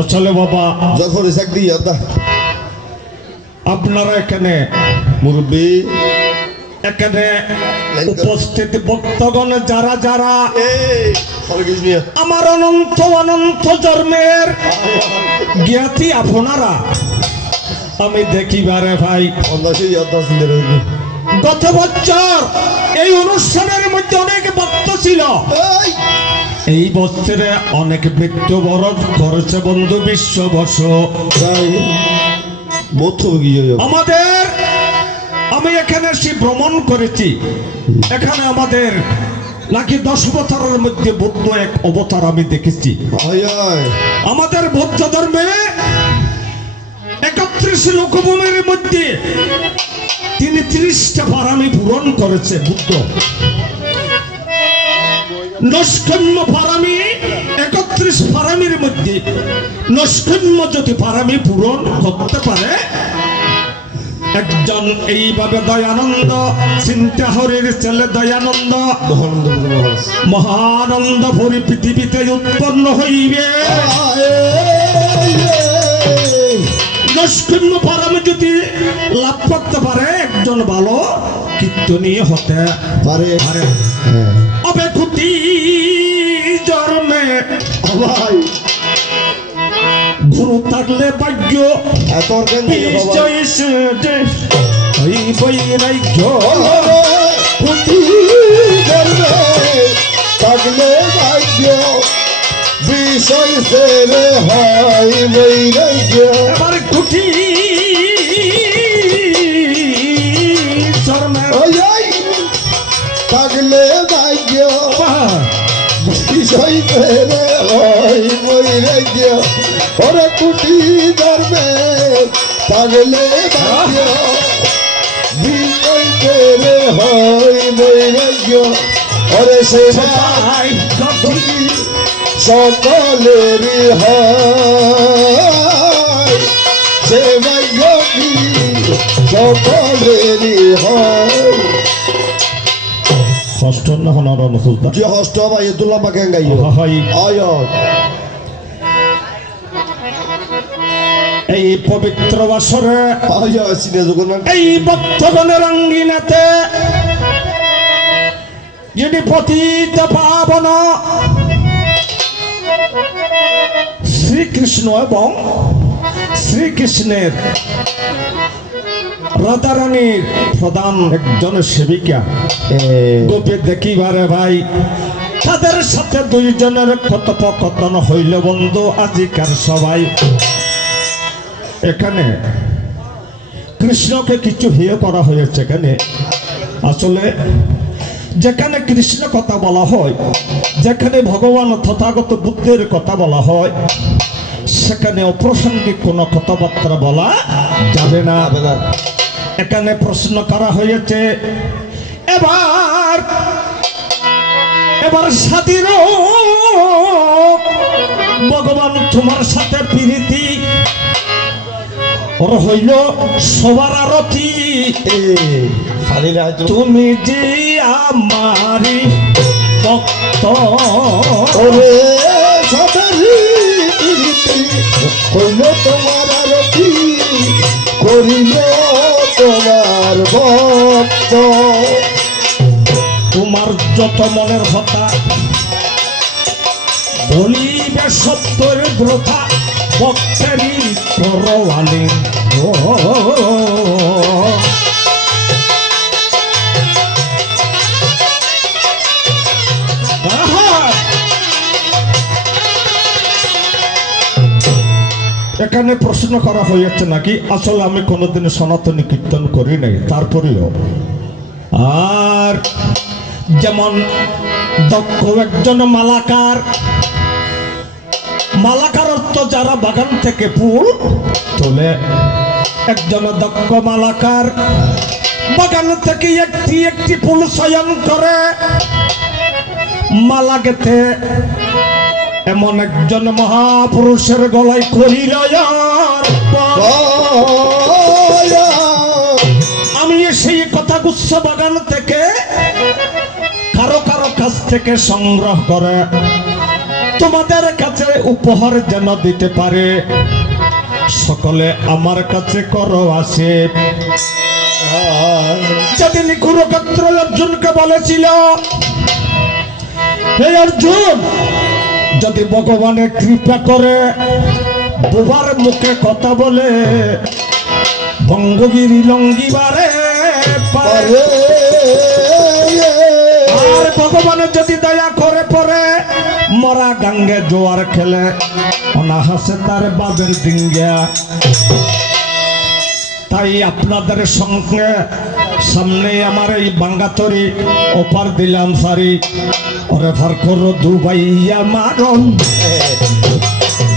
আসলে বাবা যখন চাকরি আপনারা এখানে মুরব্বী এখানে উপস্থিত ভক্তগণ যারা যারা আমার অনন্ত অনন্ত জন্মের জ্ঞাতি আপনারা আমি দেখিবারে ভাই গত বছর এই অনুষ্ঠানের মধ্যে অনেক ভক্ত ছিল। এই বছরে অনেক মৃত্যুবরণ করেছে বন্ধু বিশ্ববর্ষ আমাদের। আমি এখানে এসে ভ্রমণ করেছি, এখানে আমাদের নাকি 10 বছরের মধ্যে বুদ্ধ এক অবতার আমি দেখেছি। আমাদের বৌদ্ধ ধর্মে 31 লোকভূমির মধ্যে তিনি 30টা পারামি পূরণ করেছে বুদ্ধ। নৈষ্কর্ম্য পারামি 31 পারামির মধ্যে নৈষ্কর্ম্য যদি পারামি পূরণ করতে পারে একজন এইভাবে দয়ানন্দ চিন্তা হরির ছেলে দয়ানন্দ মহানন্দ ভরি পৃথিবীতে উৎপন্ন হইবে। নৈষ্কর্ম্য পারামি যদি লাভ করতে পারে একজন ভালো কীর্তনীয় হতে পারে। অবেকুতি জন্মে গুরু থাকলে ভাগ্য থাকলে ভাগ্য বিষয় সেরে হয় বৈরাগ্য। এবার কুটি জন্মে থাকলে ভাগ্য বিষয় সেরে হয় বৈরাগ্য। ওরে কুটি ধর্মে থাকলে ভাগ্য বিষয় সেরে হয় বৈরাগ্য। ওরে সে সকলেরই হয় সে ভাগ্য সকলেরই হয়। হস্ত না হনার অনুসুলতা যে হস্ত ভাই দুল্লা মাকে গাই এই পবিত্র বছরে এই ভক্তগণের অঙ্গিনাতে যিনি পতিত পাবন শ্রীকৃষ্ণ এবং শ্রীকৃষ্ণের রাধারানীর প্রধান একজন সেবিকা গোপে দেখিবারে ভাই তাদের সাথে দুইজনের কথোপকথন হইল বন্ধু আজিকার সবাই। এখানে কৃষ্ণকে কিছু হেয় করা হয়েছে। এখানে আসলে যেখানে কৃষ্ণ কথা বলা হয়, যেখানে ভগবান তথাগত বুদ্ধের কথা বলা হয়, সেখানে অপ্রাসঙ্গিক কোনো কথাবার্তা বলা যাবে না। এখানে প্রশ্ন করা হয়েছে এবার স্বাধীন ভগবান তোমার সাথে প্রীতি হইল সবার আরতি। তুমি যে আমারি ভক্ত হইল তোমার আরতি করিল তোমার ভক্ত। তোমার যত মনের কথা বলিবে সত্যের ব্রথা ভক্তেরই করওয়ালি। এখানে প্রশ্ন করা হয়েছে নাকি আসলে আমি কোনোদিন সনাতনী কীর্তন করি নাই, তারপরেও আর যেমন দক্ষ একজন মালাকার অর্থ যারা বাগান থেকে ফুল তোলে, একজন দক্ষ মালাকার বাগান থেকে একটি একটি ফুল চয়ন করে মালা গেঁথে এমন একজন মহাপুরুষের গলায় করিল। আমি সেই কথা গুচ্ছ বাগান থেকে কারো কারো কাছ থেকে সংগ্রহ করে তোমাদের কাছে উপহার যেন দিতে পারে, সকলে আমার কাছে করো আসে। যেদিন কুরুক্ষেত্র অর্জুনকে বলেছিল, হে অর্জুন, যদি ভগবানের কৃপা করে বুবার মুখে কথা বলে বঙ্গগিরি লঙ্গিবারে পারে, আর ভগবানের যদি দয়া করে পরে মরা গাঙ্গে জোয়ার খেলে অনাহাসে তার বাবের ডিঙ্গা। তাই আপনাদের সঙ্গে সামনে আমার এই বাঙ্গাতরি অফার দিলাম সারি, ওরে ফার করো দুবাইয়া মারণ,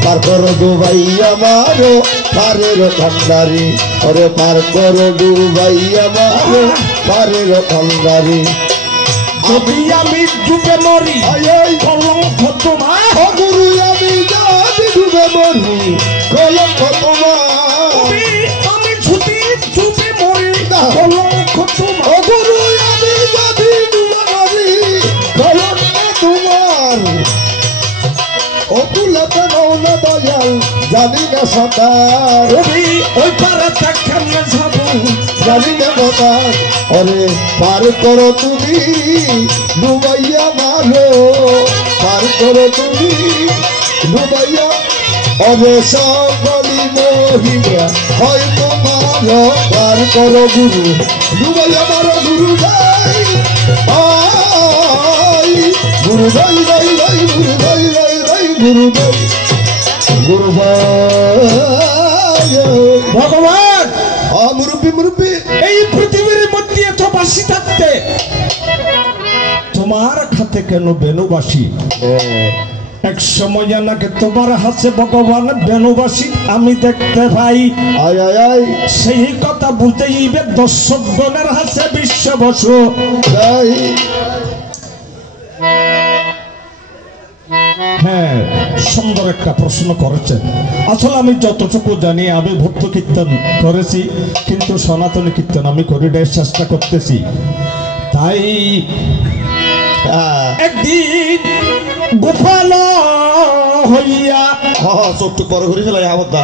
পার করো দুবাইয়া মারো পারের ঠান্ডারি, ওরে পার করো দুবাইয়া মারো পারের ঠান্ডারি। যদি আমি ডুবে মরি কলঙ্ক তোমার, গুরু আমি যদি ডুবে মরি কলঙ্ক তোমার, আমি যদি ডুবে মরি কলঙ্ক তোমার, গুরু আমি যদি ডুবে মরি কলঙ্ক তোমার। অতুলতে নৌনা দয়াল জানি না সাঁতার, ওই পারে কেমনে যাবো জানি না সাঁতার। ওরে পার করো তুমি ডুবাইয়া মারো, পার করো তুমি ডুবাইয়া, ওরে সকলি মহিলা হয় তোমার। পার করো গুরু ডুবাইয়া মারো গুরু ভাই, গুরু ভাই ভাই ভাই গুরু ভাই ভাই ভাই গুরু ভাই গুরু ভাই। ভগবান মুরব্বী মুরব্বী, এই পৃথিবীর মধ্যে এত বাসি থাকতে তোমার খাতে কেন বেনুবাসী? এক সময় নাকি তোমার হাতে ভগবান বেনুবাসী আমি দেখতে পাই। আয় আয় আয়, সেই কথা বলতে ইবে দর্শকগণের হাতে বিশ্ব বসু। হ্যাঁ, সুন্দর একটা প্রশ্ন করেছেন। আসলে আমি যতটুকু জানি আমি ভক্ত কীর্তন করেছি, কিন্তু সনাতনী কীর্তন আমি করিবার চেষ্টা করতেছি। তাই একদিন গোপাল হইয়া, চোখটু বড় করে ফেলাই আবদ্ধা,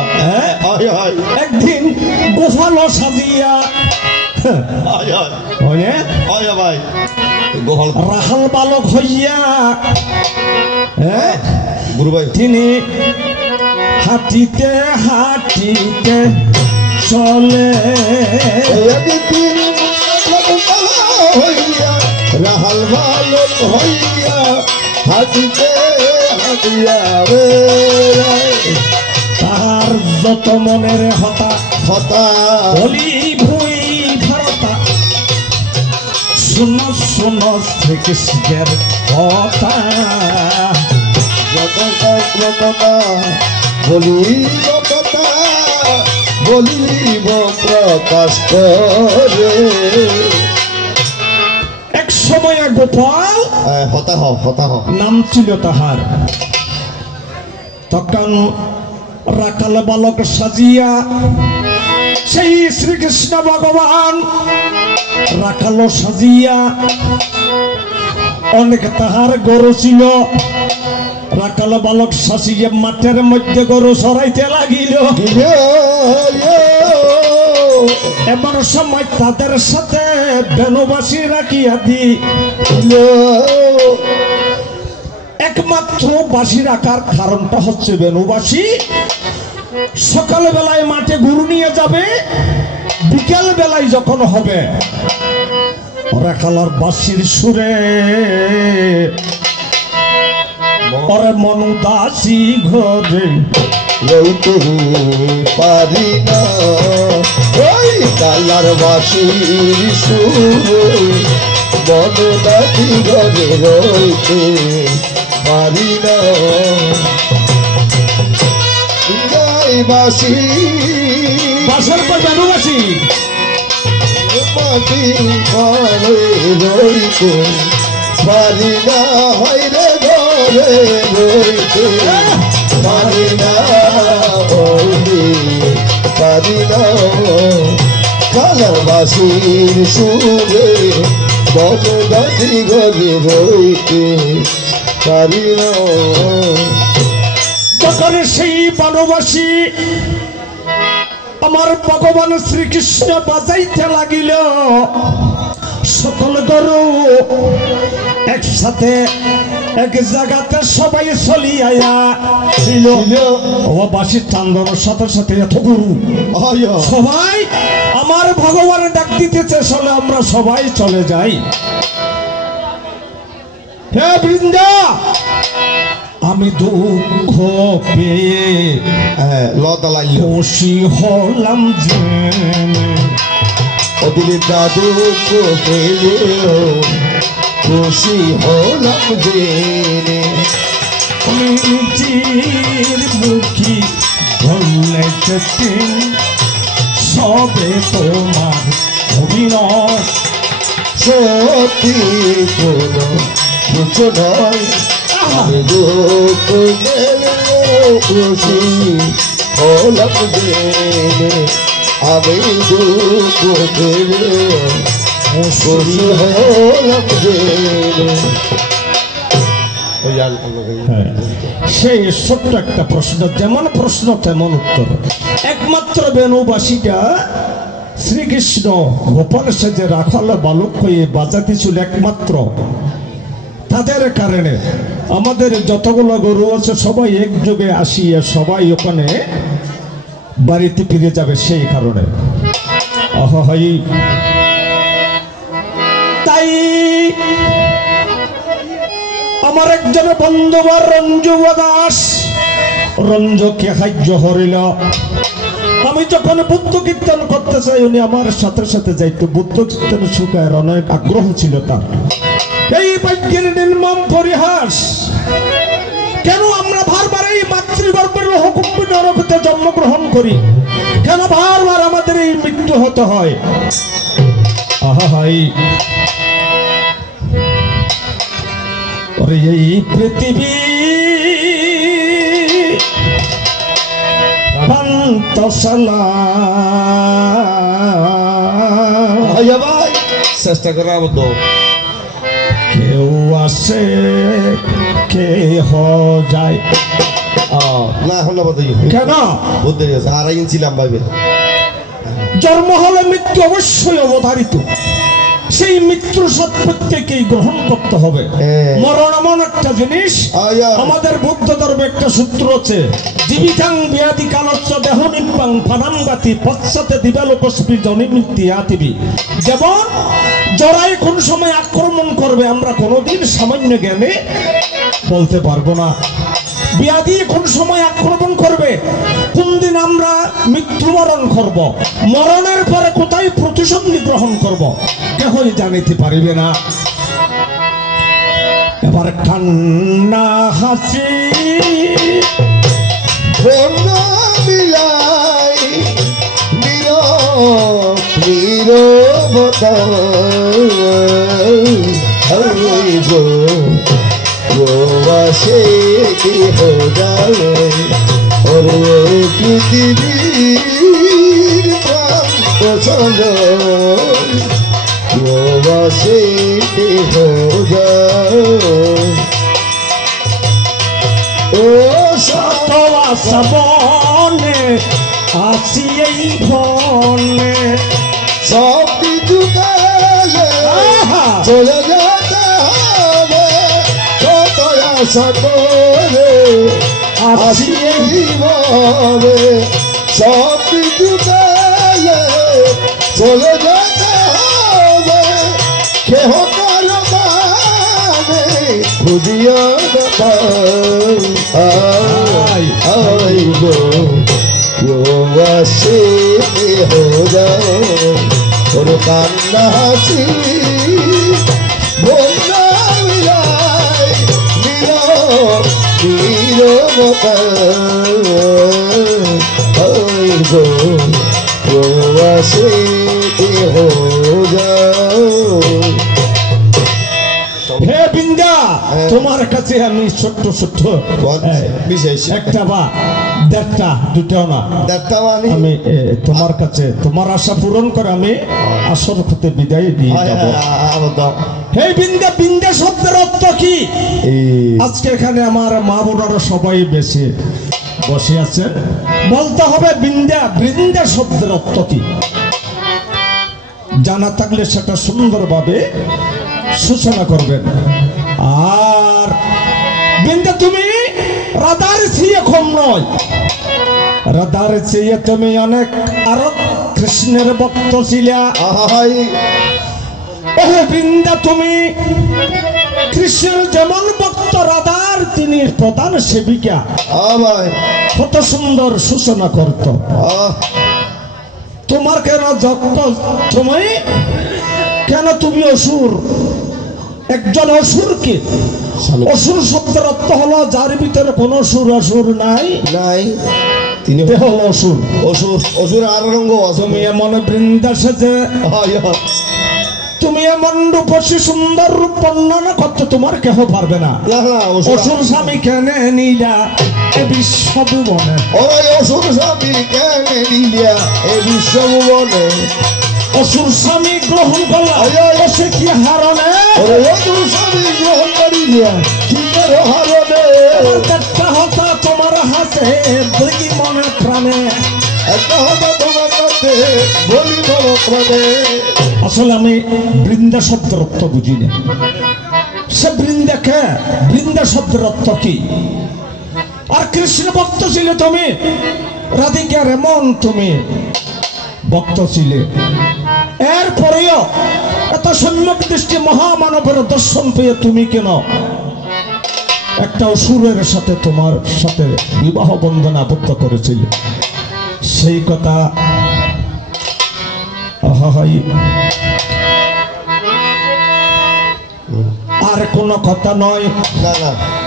একদিন গোপাল সাজিয়া ভাই গোপাল রাহাল বালক হইয়া, গুরু ভাই তিনি হাঁটিতে হাঁটিতে চলে, একদিন হইয়া রাহাল বালক হইয়া হাঁটিতে হাঁটিয়া রে, তার যত মনের হতা হতা বলি ভুই ভারতা, শুনো শুনো শ্রীকৃষ্ণের কথা, যত কথা বলিব কথা বলিব প্রকাশ করে। এক সময় গোপাল হতাহ হতাহ নাম ছিল তাহার, তখন রাখাল বালক সাজিয়া সেই শ্রীকৃষ্ণ ভগবান রাখাল সাজিয়া, অনেক তাহার গরু ছিল, রাখাল বালক সাজিয়া মাঠের মধ্যে গরু সরাইতে লাগিল। এমন সময় তাদের সাথে বেনুবাসী রাখিয়া দিল। একমাত্র বাসি রাখার কারণটা হচ্ছে বেনুবাসী সকাল বেলায় মাঠে গরু নিয়ে যাবে, বিকাল বেলায় যখন হবে রাখালার বাসির সুরে ওরে মনুদাসী ঘরে লইতে পারি না, ওই কালার বাসির সুরে মনুদাসী ঘরে রইতে পারি না। বাসি বাসার পর বেনুবাসী মাটি ঘরে রইতে পারি না, হইরে ঘরে রইতে পারি না, পারি না। কালার বাসির সুরে বনবাসী ঘরে রইতে পারি না। যখন সেই বনবাসী আমার ভগবান শ্রীকৃষ্ণ বাজাইতে লাগিল, সকল গরু একসাথে এক জায়গাতে সবাই চলিয়া ছিল। ও বাসির চান্দনের সাথে সাথে এত গরু সবাই আমার ভগবান ডাক দিতেছে, চলে আমরা সবাই চলে যাই। হে বৃন্দা, আমি দুঃখ পেয়ে খুশি হলাম যে দিলের দাদু পেলে খুশি হলাম যে নিজের মুখী বললে সবে তোমার অভিনয়, সত্যি কোনো কিছু নয়। আমি দুঃখ পেলে খুশি হলাম যে আমি দুঃখ পেলে খুশি হলাম যে। সেই ছোট্ট একটা প্রশ্ন, যেমন প্রশ্ন তেমন উত্তর। একমাত্র বেণুবাসীটা শ্রীকৃষ্ণ গোপাল সেজে রাখাল বালক হয়ে বাজাতে ছিল, একমাত্র তাদের কারণে আমাদের যতগুলো গরু আছে সবাই একযোগে আসিয়া সবাই ওখানে বাড়িতে ফিরে যাবে। সেই কারণে তাই আমার একজন বন্ধু রঞ্জু দাস, রঞ্জুকে সাহায্য হরিল। আমি যখন বুদ্ধ কীর্তন করতে চাই, উনি আমার সাথে সাথে যাইতো। বুদ্ধ কীর্তন শুকায় অনেক আগ্রহ ছিল তার। এই বাক্যের নির্মম পরিহাস, কেন আমরা বারবার এই মাতৃগর্ভের লোহকুম্ভ নরকতে জন্মগ্রহণ করি? কেন বারবার আমাদের এই মৃত্যু হতে হয়? এই পৃথিবী চেষ্টা করা কেউ আসে কে যায় না, এখন কেন বুদ্ধি হারাইছিলাম ভাবে। জন্ম হলে মৃত্যু অবশ্যই অবধারিত, সেই মৃত্যুর সাথে প্রত্যেকেই গ্রহণ করতে হবে। মরণ এমন একটা জিনিস, আমাদের বৌদ্ধ ধর্মে একটা সূত্র আছে, জীবিতাং ব্যাধি কালচ্চ দেহ নিপাং ফানাঙ্গাতি পশ্চাতে দিবালোকস্পি জনিমিতি আতিবি। যেমন জরায় কোন সময় আক্রমণ করবে আমরা কোনোদিন সামান্য জ্ঞানে বলতে পারবো না। ব্যাধি কোন সময় আক্রমণ করবে, কোন দিন আমরা মৃত্যুবরণ করব, মরণের পরে কোথায় প্রতিসন্ধি গ্রহণ করব, কেহই জানিতে পারিবে না। এবার কান্না হাসি মিলাই নীরবতা গোবাসে কি হো যায় ওরে পৃথিবীর প্রাণ পছন্দ গোবাসে কি হো যায়। ও সবনে আসি এই বনে সব কিছু চলে যেতে হবে, কত আশা করে আসি এই বনে সব কিছু চলে যেতে হবে, কেহ কারো মানে খুঁজিয়া গো গোয়াশে হো যাও ওর কান্না হাসি বন্যা মিলাই নীরবতা গো গোয়াশে হো যাও। হে বিন্দা, তোমার কাছে আমি ছোট্ট ছোট্ট বিশেষ একটা বা দেড়টা দুটাও না দেড়টা আমি তোমার কাছে তোমার আশা পূরণ করে আমি আসর হতে বিদায় দিয়ে যাবো। এই বিন্দা, বিন্দা শব্দের অর্থ কি? আজকে এখানে আমার মা বোনেরা সবাই বেশি বসে আছে, বলতে হবে বিন্দা, বৃন্দা শব্দের অর্থ কি? জানা থাকলে সেটা সুন্দরভাবে সূচনা করবেন। আর বিন্দা তুমি রাধার চেয়ে কম নয়, রাধার চেয়ে তুমি অনেক আরো কৃষ্ণের ভক্ত ছিলা। বৃন্দা তুমি কৃষ্ণের যেমন ভক্ত, রাধার তিনি প্রধান সেবিকা। কত সুন্দর সূচনা করত। তোমার কেন যত তুমি কেন তুমি অসুর? একজন অসুরকে, অসুর শব্দের অর্থ হলো যার ভিতরে কোন সুর অসুর নাই, নাই তিনি হলো অসুর। অসুর, অসুর আর রঙ্গ। তুমি এমন বৃন্দা সেজে, তুমি এমন রূপসী সুন্দর রূপ বর্ণনা করতে তোমার কেহ পারবে না। অসুর স্বামী কেনে নিলা এ বিশ্বভুবনে, অসুর স্বামী কেনে নিলা এ বিশ্বভুবনে, অসুর স্বামী গ্রহণ করলা সে কি হারণে, অসুর স্বামী গ্রহণ করিয়া কি হারণে, একটা হতা তোমার হাতে বলি মনে প্রাণে, একটা হতা তোমার হাতে বলি মনে প্রাণে। আসলে আমি বৃন্দা শব্দের অর্থ বুঝি না। সে বৃন্দা কে? বৃন্দা শব্দের অর্থ কি? আর কৃষ্ণ ভক্ত ছিলে তুমি, রাধিকার এমন তুমি ভক্ত ছিলে, এরপরেও এত সম্যক দৃষ্টি মহামানবের দর্শন পেয়ে তুমি কেন একটা অসুরের সাথে তোমার সাথে বিবাহ বন্ধন আবদ্ধ করেছিলে? সেই কথা আর কোনো কথা নয়।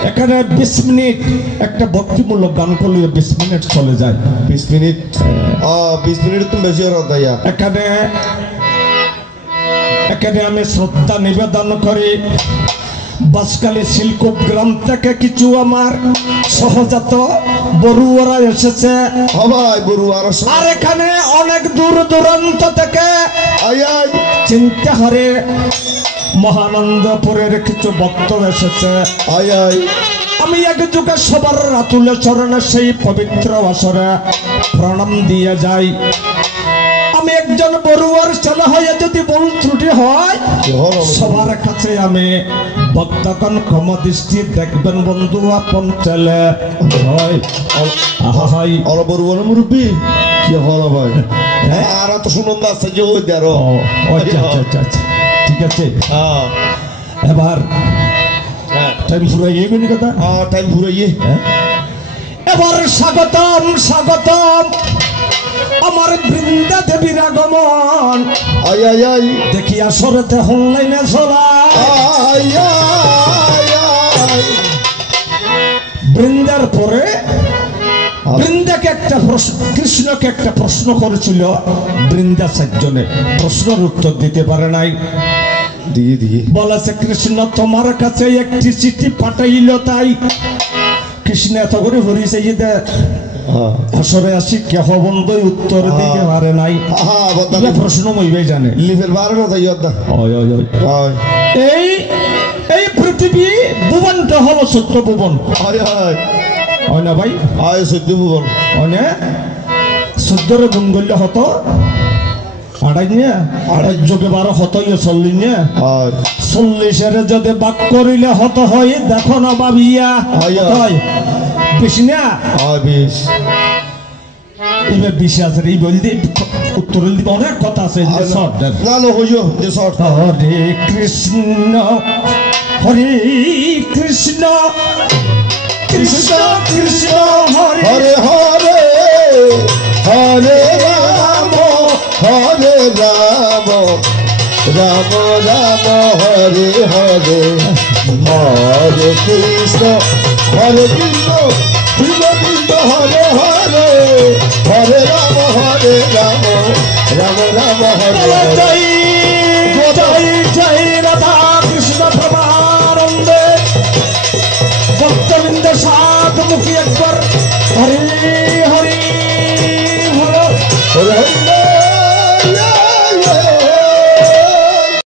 এখানে 20 মিনিট একটা ভক্তিমূলক গান করলে 20 মিনিট চলে যায়। 20 মিনিট, 20 মিনিট তো বেশি হতো। এখানে আমি শ্রদ্ধা নিবেদন করি বাসকালী শিলকুপ গ্রাম থেকে কিছু আমার সহজাত বড়ুয়ারা এসেছে। আর এখানে অনেক দূর দূরান্ত থেকে চিন্তা হরে মহানন্দপুরের কিছু ভক্ত এসেছে। আমি এক যুগে সবার রাতুলে চরণে সেই পবিত্র আসরে প্রণাম দিয়ে যাই। আমি একজন বড়ুয়ার ছেলে হয়ে যদি ভুল ত্রুটি হয় সবার কাছে আমি ভক্তগণ ক্ষম দৃষ্টি দেখবেন বন্ধু আপন ছেলে হয়। বড়ুয়ার মুরব্বী কি হল ভাই? আর তো সুনন্দ আছে যে ওই দেরো। ঠিক আছে, এবার টাইম ফুরাইয়ে গেলি কথা। টাইম ফুরাইয়ে এবার স্বাগতম স্বাগতম আমার বৃন্দা দেবীর আগমন। দেখি আসরতে হনলাইনে চলা বৃন্দার পরে বৃন্দাকে একটা প্রশ্ন, কৃষ্ণকে একটা প্রশ্ন করেছিল বৃন্দা। 4 জনে প্রশ্নের উত্তর দিতে পারে নাই। বলেছে কৃষ্ণ তোমার কাছে একটি চিঠি পাঠাইল, তাই কৃষ্ণ এত করে হরিছে আসরে আসি কেহ বন্ধ উত্তর দিতে পারে নাই। প্রশ্ন মইবাই জানে এই এই পৃথিবী ভুবনটা হলো 14 ভুবন, হয় না ভাই? 14 ভুবন হয় না? 14 গুণ করলে হতো 28 যোগে 12 হতো 40 40 যদি বাক করিলে হতো হয়। দেখো না ভাবিয়া হয় 20 না? 20 এবার 20 আছে। এই বলতে উত্তর দিবে অনেক কথা আছে। হরে কৃষ্ণ হরে কৃষ্ণ কৃষ্ণ কৃষ্ণ হরে হরে হরে রাম হরে রাম রাম রাম হরে হরে হরে কৃষ্ণ হরে কৃষ্ণ কৃষ্ণ কৃষ্ণ হরে হরে হরে রাম রাম রাম হরে জয়